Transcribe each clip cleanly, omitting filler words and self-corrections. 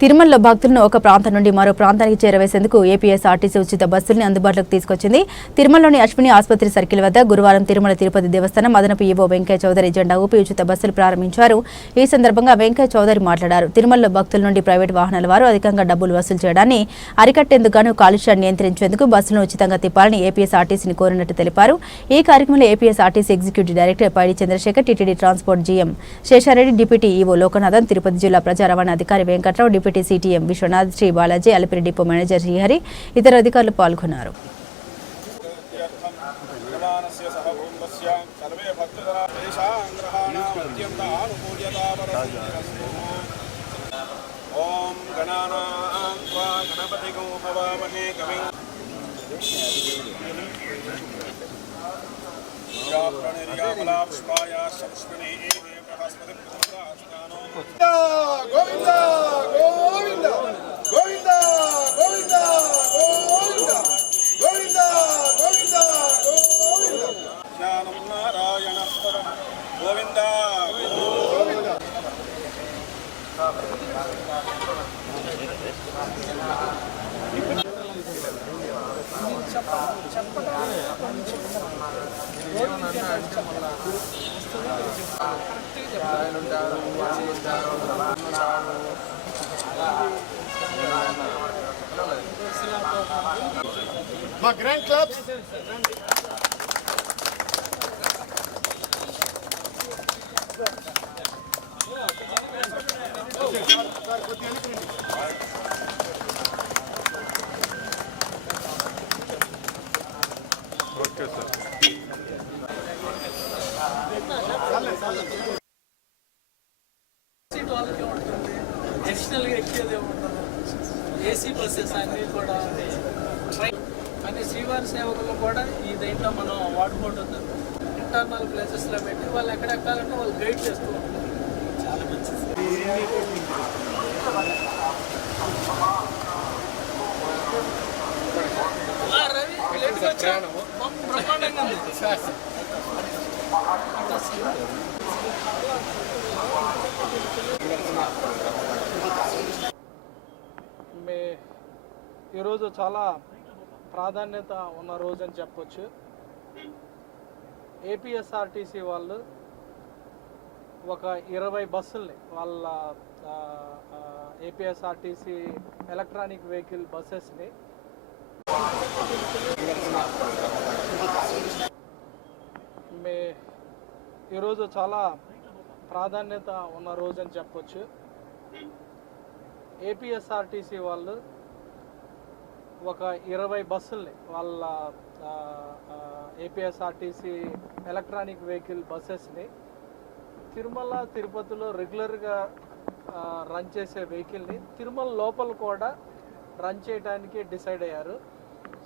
తిరుమలలో భక్తులను ఒక ప్రాంతం నుండి మరో ప్రాంతానికి చేరవేసేందుకు ఏపీఎస్ఆర్టీసీ ఉచిత బస్సుల్ని అందుబాటులోకి తీసుకొచ్చింది. తిరుమలలోని అశ్విని ఆసుపత్రి సర్కిల్ వద్ద గురువారం తిరుమల తిరుపతి దేవస్థానం అదనపు ఈవో వెంకయ్య చౌదరి జెండా ఊపి ఉచిత బస్సులు ప్రారంభించారు. ఈ సందర్భంగా వెంకయ్య చౌదరి మాట్లాడారు. తిరుమలలో భక్తుల నుండి ప్రైవేటు వాహనాల వారు అధికంగా డబ్బులు వసూలు చేయడాన్ని అరికట్టేందుకు గాను కాలుష్యాన్ని నియంత్రించేందుకు బస్సులను ఉచితంగా తిప్పాలని ఏపీఎస్ఆర్టీసీని కోరినట్టు తెలిపారు. ఈ కార్యక్రమంలో APSRTC executive director Paidi Chandrasekhar, TTD transport GM Sesha Reddy, deputy EO Lokanathan, Tirupati జిల్లా ప్రజా రవాణా అధికారి Venkatrao, deputy CTM Viswanath, Sri Balaji, Alipiri depot manager Srihari, ఇతర అధికారులు పాల్గొన్నారు. My grand clubs. Okay, sir. AC buses అన్నీ కూడా ట్రైన్ అనే శ్రీవారి సేవకులు కూడా ఈ దేంట్లో మనం వాడుకుంటుంది. ఇంటర్నల్ ప్లేసెస్లో పెట్టి వాళ్ళు ఎక్కడ ఎక్కాలంటే వాళ్ళు గైడ్ చేస్తూ ఉంటారు. చాలా మంచిది. రవి లేట్గా వచ్చాను, బ్రహ్మాండంగా ఉంది. ఈరోజు చాలా ప్రాధాన్యత ఉన్న రోజు అని చెప్పొచ్చు. ఏపీఎస్ఆర్టీసీ వాళ్ళు ఒక 20 బస్సుల్ని వాళ్ళ ఏపీఎస్ఆర్టీసీ ఎలక్ట్రానిక్ వెహికల్ బస్సెస్ని ఈరోజు చాలా ప్రాధాన్యత ఉన్న రోజు అని చెప్పొచ్చు. ఏపీఎస్ఆర్టీసీ వాళ్ళు ఒక 20 బస్సుల్ని వాళ్ళ ఏపీఎస్ఆర్టీసీ ఎలక్ట్రానిక్ వెహికల్ బస్సెస్ని తిరుమల తిరుపతిలో రెగ్యులర్గా రన్ చేసే వెహికల్ని తిరుమల లోపల కూడా రన్ చేయడానికి డిసైడ్ అయ్యారు.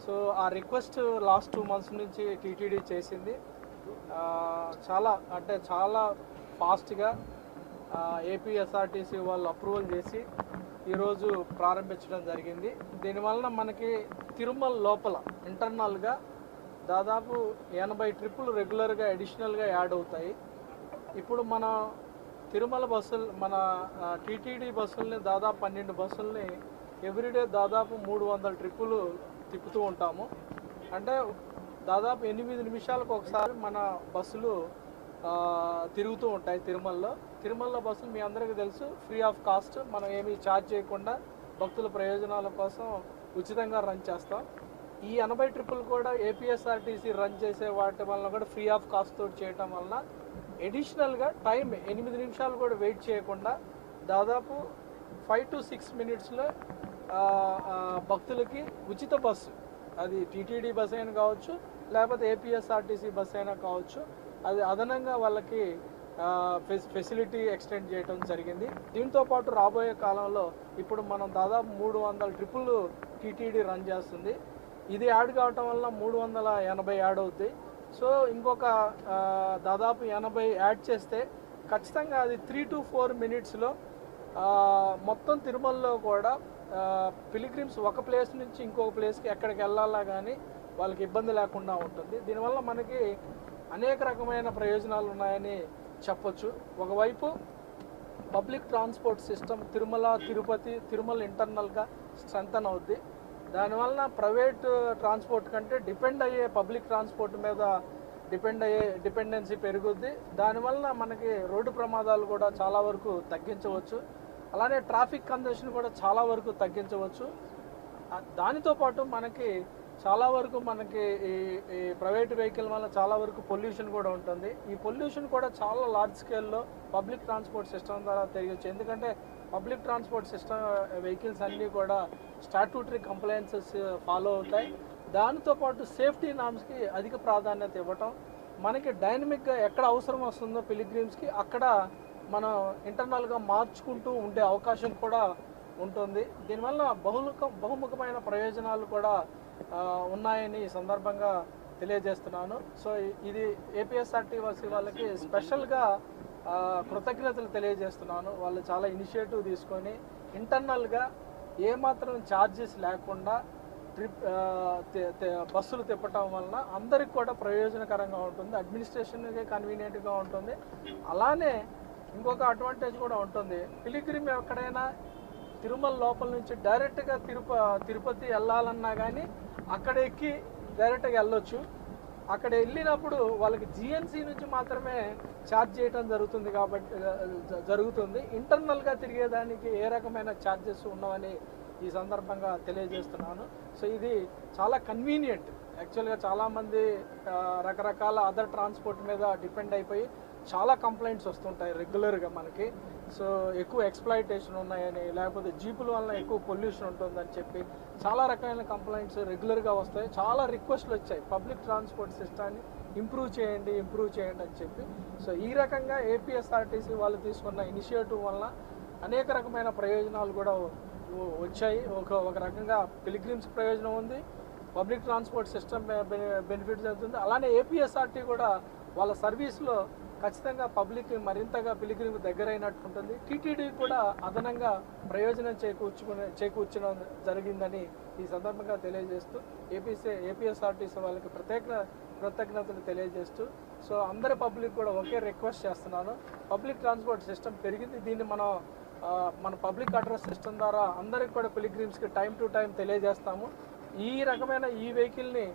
సో ఆ రిక్వెస్ట్ లాస్ట్ 2 months నుంచి టీటీడీ చేసింది. చాలా ఫాస్ట్గా ఏపీఎస్ఆర్టీసీ వాళ్ళు అప్రూవల్ చేసి ఈరోజు ప్రారంభించడం జరిగింది. దీనివలన మనకి తిరుమల లోపల ఇంటర్నల్గా దాదాపు 80 ట్రిప్పులు రెగ్యులర్గా అడిషనల్గా యాడ్ అవుతాయి. ఇప్పుడు మన తిరుమల బస్సులు, మన టీటీడీ బస్సుల్ని దాదాపు 12 బస్సుల్ని ఎవ్రీడే దాదాపు 300 ట్రిప్పులు తిప్పుతూ ఉంటాము. అంటే దాదాపు 8 నిమిషాలకు ఒకసారి మన బస్సులు తిరుగుతూ ఉంటాయి తిరుమలలో బస్సులు మీ అందరికీ తెలుసు, ఫ్రీ ఆఫ్ కాస్ట్. మనం ఏమీ ఛార్జ్ చేయకుండా భక్తుల ప్రయోజనాల కోసం ఉచితంగా రన్ చేస్తాం. ఈ 80 ట్రిప్పులు కూడా ఏపీఎస్ఆర్టీసీ రన్ చేసే వాటి వలన కూడా ఫ్రీ ఆఫ్ కాస్ట్ తోటి చేయటం వలన ఎడిషనల్గా టైం 8 నిమిషాలు కూడా వెయిట్ చేయకుండా దాదాపు 5 to 6 minutesలో భక్తులకి ఉచిత బస్సు, అది టీటీడీ బస్ అయినా కావచ్చు లేకపోతే ఏపీఎస్ఆర్టీసీ బస్ అయినా కావచ్చు, అది అదనంగా వాళ్ళకి ఫెసిలిటీ ఎక్స్టెండ్ చేయడం జరిగింది. దీంతో పాటు రాబోయే కాలంలో ఇప్పుడు మనం దాదాపు 300 ట్రిప్పులు టీటీడీ రన్ చేస్తుంది. ఇది యాడ్ కావటం వల్ల 380 యాడ్ అవుతాయి. సో ఇంకొక దాదాపు 80 యాడ్ చేస్తే ఖచ్చితంగా అది 3 to 4 minutesలో మొత్తం తిరుమలలో కూడా పిలిగ్రిమ్స్ ఒక ప్లేస్ నుంచి ఇంకొక ప్లేస్కి ఎక్కడికి వెళ్ళాలా కానీ వాళ్ళకి ఇబ్బంది లేకుండా ఉంటుంది. దీనివల్ల మనకి అనేక రకమైన ప్రయోజనాలు ఉన్నాయని చెప్పొచ్చు. ఒకవైపు public transport system Tirumala Tirupati Tirumala ఇంటర్నల్గా స్ట్రెంథన్ అవుద్ది. దానివల్ల ప్రైవేట్ ట్రాన్స్పోర్ట్ కంటే డిపెండ్ అయ్యే పబ్లిక్ ట్రాన్స్పోర్ట్ మీద డిపెండెన్సీ పెరుగుద్ది. దానివల్ల మనకి రోడ్డు ప్రమాదాలు కూడా చాలా వరకు తగ్గించవచ్చు. అలానే ట్రాఫిక్ కంజెషన్ కూడా చాలా వరకు తగ్గించవచ్చు. దానితో పాటు మనకి చాలా వరకు మనకి ఈ ప్రైవేట్ వెహికల్ వల్ల చాలా వరకు పొల్యూషన్ కూడా ఉంటుంది. ఈ పొల్యూషన్ కూడా చాలా లార్జ్ స్కేల్లో పబ్లిక్ ట్రాన్స్పోర్ట్ సిస్టమ్ ద్వారా తెలియచ్చు. ఎందుకంటే పబ్లిక్ ట్రాన్స్పోర్ట్ సిస్టమ్ వెహికల్స్ అన్నీ కూడా స్టాట్యూటరీ కంప్లైన్సెస్ ఫాలో అవుతాయి. దానితో పాటు సేఫ్టీ నామ్స్కి అధిక ప్రాధాన్యత ఇవ్వటం, మనకి డైనమిక్గా ఎక్కడ అవసరం వస్తుందో పిలిగ్రిమ్స్కి అక్కడ మనం ఇంటర్నల్గా మార్చుకుంటూ ఉండే అవకాశం కూడా ఉంటుంది. దీనివల్ల బహుముఖమైన ప్రయోజనాలు కూడా ఉన్నాయని ఈ సందర్భంగా తెలియజేస్తున్నాను. సో ఇది ఏపీఎస్ఆర్టీసీ వాళ్ళకి స్పెషల్గా కృతజ్ఞతలు తెలియజేస్తున్నాను. వాళ్ళు చాలా ఇనిషియేటివ్ తీసుకొని ఇంటర్నల్గా ఏమాత్రం ఛార్జెస్ లేకుండా బస్సులు తిప్పటం వలన అందరికి కూడా ప్రయోజనకరంగా ఉంటుంది, అడ్మినిస్ట్రేషన్కి కన్వీనియంట్గా ఉంటుంది. అలానే ఇంకొక అడ్వాంటేజ్ కూడా ఉంటుంది. పిలిగ్రిమ్ ఎక్కడైనా తిరుమల లోపల నుంచి డైరెక్ట్గా తిరుపతి వెళ్ళాలన్నా కానీ అక్కడ ఎక్కి డైరెక్ట్గా వెళ్ళొచ్చు. అక్కడ వెళ్ళినప్పుడు వాళ్ళకి జిఎన్సీ నుంచి మాత్రమే ఛార్జ్ చేయడం జరుగుతుంది. ఇంటర్నల్గా తిరిగేదానికి ఏ రకమైన ఛార్జెస్ ఉండవని ఈ సందర్భంగా తెలియజేస్తున్నాను. సో ఇది చాలా కన్వీనియంట్. యాక్చువల్గా చాలామంది రకరకాల అదర్ ట్రాన్స్పోర్ట్ మీద డిపెండ్ అయిపోయి చాలా కంప్లైంట్స్ వస్తుంటాయి రెగ్యులర్గా మనకి. సో ఎక్కువ ఎక్స్ప్లాయిటేషన్ ఉన్నాయని, లేకపోతే జీపుల వల్ల ఎక్కువ పొల్యూషన్ ఉంటుందని చెప్పి చాలా రకాల కంప్లైంట్స్ రెగ్యులర్గా వస్తాయి. చాలా రిక్వెస్ట్లు వచ్చాయి పబ్లిక్ ట్రాన్స్పోర్ట్ సిస్టాన్ని ఇంప్రూవ్ చేయండి అని చెప్పి. సో ఈ రకంగా ఏపీఎస్ఆర్టీసీ వాళ్ళు తీసుకున్న ఇనిషియేటివ్ వల్ల అనేక రకమైన ప్రయోజనాలు కూడా వచ్చాయి. ఒక రకంగా పిలిగ్రిమ్స్ ప్రయోజనం ఉంది, పబ్లిక్ ట్రాన్స్పోర్ట్ సిస్టమ్ బెనిఫిట్ జరుగుతుంది. అలానే ఏపీఎస్ఆర్టీ కూడా వాళ్ళ సర్వీస్లో ఖచ్చితంగా మరింతగా పిలిగ్రిమ్ దగ్గరైనట్టు ఉంటుంది. టీటీడీ కూడా అదనంగా ప్రయోజనం చేకూర్చడం జరిగిందని ఈ సందర్భంగా తెలియజేస్తూ ఏపీఎస్ఆర్టీసీ వాళ్ళకి కృతజ్ఞతలు తెలియజేస్తూ, సో అందరి పబ్లిక్ కూడా ఒకే రిక్వెస్ట్ చేస్తున్నాను. పబ్లిక్ ట్రాన్స్పోర్ట్ సిస్టమ్ పెరిగింది, దీన్ని మన పబ్లిక్ అడ్రస్ సిస్టమ్ ద్వారా అందరికి కూడా పిలిగ్రిమ్స్కి టైం టు టైం తెలియజేస్తాము. ఈ రకమైన ఈ వెహికల్ని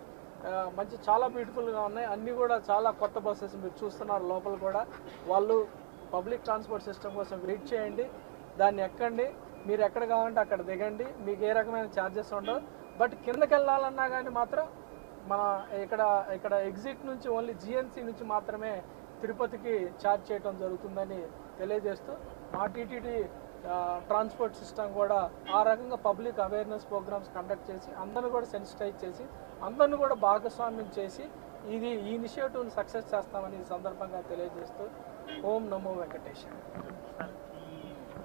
చాలా బ్యూటిఫుల్గా ఉన్నాయి. అన్నీ కూడా చాలా కొత్త బస్సెస్ మీరు చూస్తున్నారు. లోపల కూడా వాళ్ళు పబ్లిక్ ట్రాన్స్పోర్ట్ సిస్టమ్ కోసం వెయిట్ చేయండి, దాన్ని ఎక్కండి, మీరు ఎక్కడ కావాలంటే అక్కడ దిగండి, మీకు ఏ రకమైన ఛార్జెస్ ఉండవు. బట్ కిందకి వెళ్ళాలన్నా కానీ మాత్రం మన ఇక్కడ ఎగ్జిట్ నుంచి ఓన్లీ జిఎన్సీ నుంచి మాత్రమే తిరుపతికి ఛార్జ్ చేయడం జరుగుతుందని తెలియజేస్తూ, మా టీటీడీ ట్రాన్స్పోర్ట్ సిస్టమ్ కూడా ఆ రకంగా పబ్లిక్ అవేర్నెస్ ప్రోగ్రామ్స్ కండక్ట్ చేసి అందరిని కూడా సెన్సిటైజ్ చేసి అందరిని కూడా భాగస్వామ్యం చేసి ఈ ఇనిషియేటివ్ని సక్సెస్ చేస్తామని ఈ సందర్భంగా తెలియజేస్తూ ఓం నమో వెంకటేశ్వర.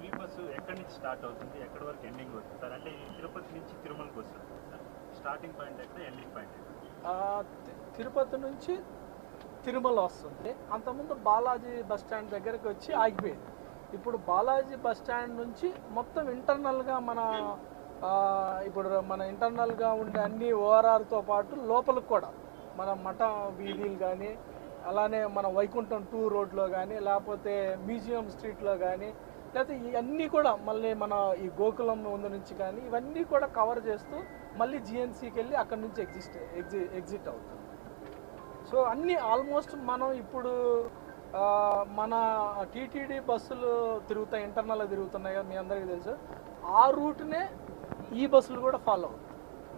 ఈ బస్సు ఎక్కడి నుంచి స్టార్ట్ అవుతుంది, ఎక్కడి వరకు ఎండింగ్ అవుతుంది సార్? అంటే తిరుపతి నుంచి తిరుమలకి వస్తుంది సార్, స్టార్టింగ్ పాయింట్ ఎక్కడ, ఎండింగ్ పాయింట్ ఎక్కడ? తిరుపతి నుంచి తిరుమల వస్తుంది. అంతకుముందు బాలాజీ బస్ స్టాండ్ దగ్గరికి వచ్చి ఆగిపోయింది. ఇప్పుడు బాలాజీ బస్ స్టాండ్ నుంచి మొత్తం ఇంటర్నల్గా మన ఇంటర్నల్గా ఉండే అన్ని ఓఆర్ఆర్తో పాటు లోపలికి కూడా మన మఠ వీధులు కానీ, అలానే మన వైకుంఠం 2 రోడ్లో కానీ, లేకపోతే మ్యూజియం స్ట్రీట్లో కానీ, లేకపోతే ఇవన్నీ కూడా మళ్ళీ మన ఈ గోకులం ముందు నుంచి కానీ ఇవన్నీ కూడా కవర్ చేస్తూ మళ్ళీ జిఎన్సీకి వెళ్ళి అక్కడ నుంచి ఎగ్జిట్ అవుతుంది. సో అన్నీ ఆల్మోస్ట్ మనం ఇప్పుడు మన టీటీడీ బస్సులు తిరుగుతాయి, ఇంటర్నల్గా తిరుగుతున్నాయి కదా, మీ అందరికీ తెలుసు. ఆ రూట్నే ఈ బస్సులు కూడా ఫాలో అవుతాయి.